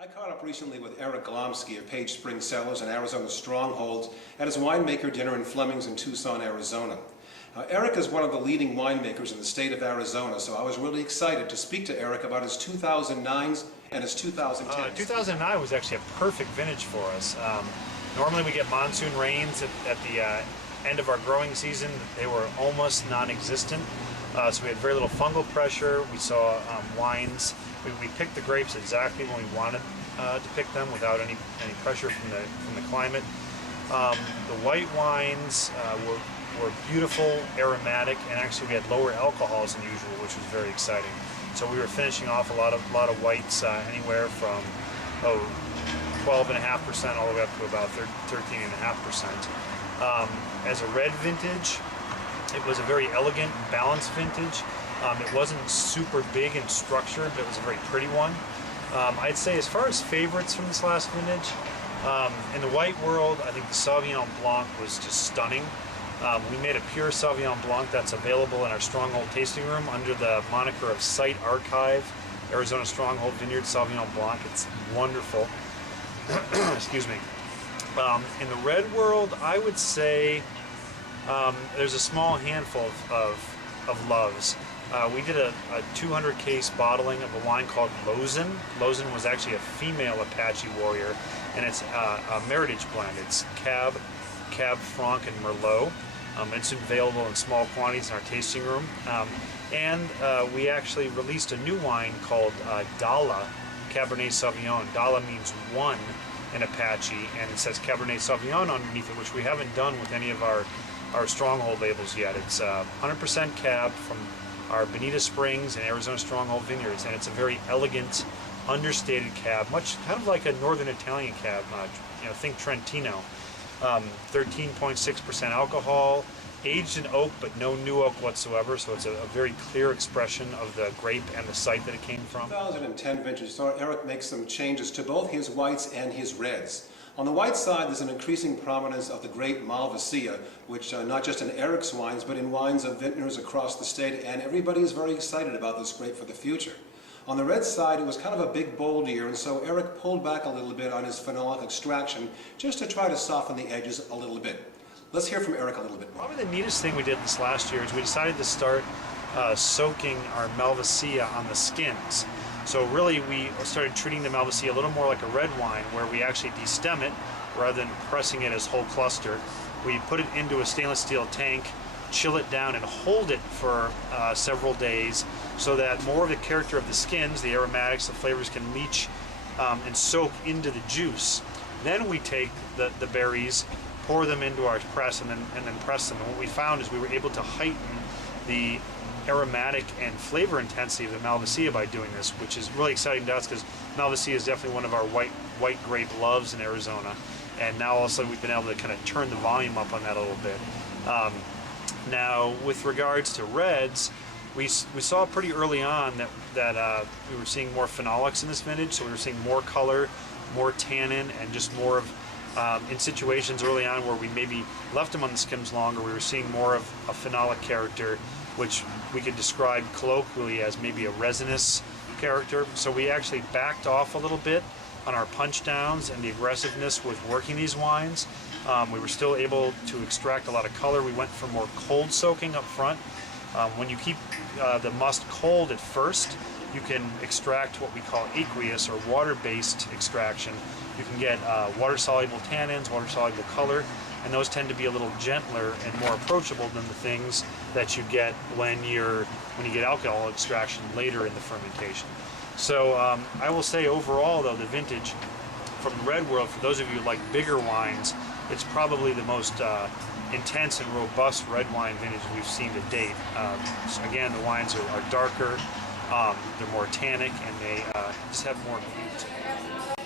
I caught up recently with Eric Glomski of Page Spring Cellars and Arizona Strongholds at his winemaker dinner in Fleming's in Tucson, Arizona. Eric is one of the leading winemakers in the state of Arizona, so I was really excited to speak to Eric about his 2009s and his 2010s. 2009 was actually a perfect vintage for us. Normally we get monsoon rains at the end of our growing season. They were almost non-existent, so we had very little fungal pressure. We saw wines. We picked the grapes exactly when we wanted to pick them without any pressure from the climate. The white wines were beautiful, aromatic, and actually we had lower alcohols than usual, which was very exciting. So we were finishing off a lot of whites, anywhere from 12.5% all the way up to about 13.5%. As a red vintage, it was a very elegant, balanced vintage. It wasn't super big in structure, but it was a very pretty one. I'd say as far as favorites from this last vintage, in the white world, I think the Sauvignon Blanc was just stunning. We made a pure Sauvignon Blanc that's available in our Stronghold tasting room under the moniker of Site Archive, Arizona Stronghold Vineyard Sauvignon Blanc. It's wonderful. Excuse me. In the red world, I would say there's a small handful of loves. We did a 200 case bottling of a wine called Lozen. Lozen was actually a female Apache warrior, and it's a Meritage blend. It's Cab Franc, and Merlot. It's available in small quantities in our tasting room. And we actually released a new wine called Dala Cabernet Sauvignon. Dala means one in Apache, and it says Cabernet Sauvignon underneath it, which we haven't done with any of our Stronghold labels yet. It's 100% Cab from our Bonita Springs and Arizona Stronghold vineyards, and it's a very elegant, understated Cab, much kind of like a northern Italian Cab. Think Trentino. 13.6% alcohol, aged in oak, but no new oak whatsoever. So it's a very clear expression of the grape and the site that it came from. 2010 vintage, so Eric makes some changes to both his whites and his reds. On the white side, there's an increasing prominence of the grape Malvasia, which not just in Eric's wines, but in wines of vintners across the state, and everybody is very excited about this grape for the future. On the red side, it was kind of a big, bold year, and so Eric pulled back a little bit on his phenolic extraction just to try to soften the edges a little bit. Let's hear from Eric a little bit more. Probably the neatest thing we did this last year is we decided to start soaking our Malvasia on the skins. So really we started treating the Malvasia a little more like a red wine, where we actually destem it rather than pressing it as whole cluster. We put it into a stainless steel tank, chill it down, and hold it for several days so that more of the character of the skins, the aromatics, the flavors can leach and soak into the juice. Then we take the berries, pour them into our press, and then press them. And what we found is we were able to heighten the aromatic and flavor intensity of the Malvasia by doing this, which is really exciting to us because Malvasia is definitely one of our white grape loves in Arizona. And now all of a sudden we've been able to kind of turn the volume up on that a little bit. Now, with regards to reds, we saw pretty early on that we were seeing more phenolics in this vintage, so we were seeing more color, more tannin, and just more of, in situations early on where we maybe left them on the skins longer, we were seeing more of a phenolic character, which we could describe colloquially as maybe a resinous character. So we actually backed off a little bit on our punch downs and the aggressiveness with working these wines. We were still able to extract a lot of color. We went for more cold soaking up front. When you keep the must cold at first, you can extract what we call aqueous or water-based extraction. You can get water-soluble tannins, water-soluble color, and those tend to be a little gentler and more approachable than the things that you get when you get alcohol extraction later in the fermentation. So I will say overall, though, the vintage from the red world, for those of you who like bigger wines, it's probably the most intense and robust red wine vintage we've seen to date. So again, the wines are darker, they're more tannic, and they just have more beauty to them.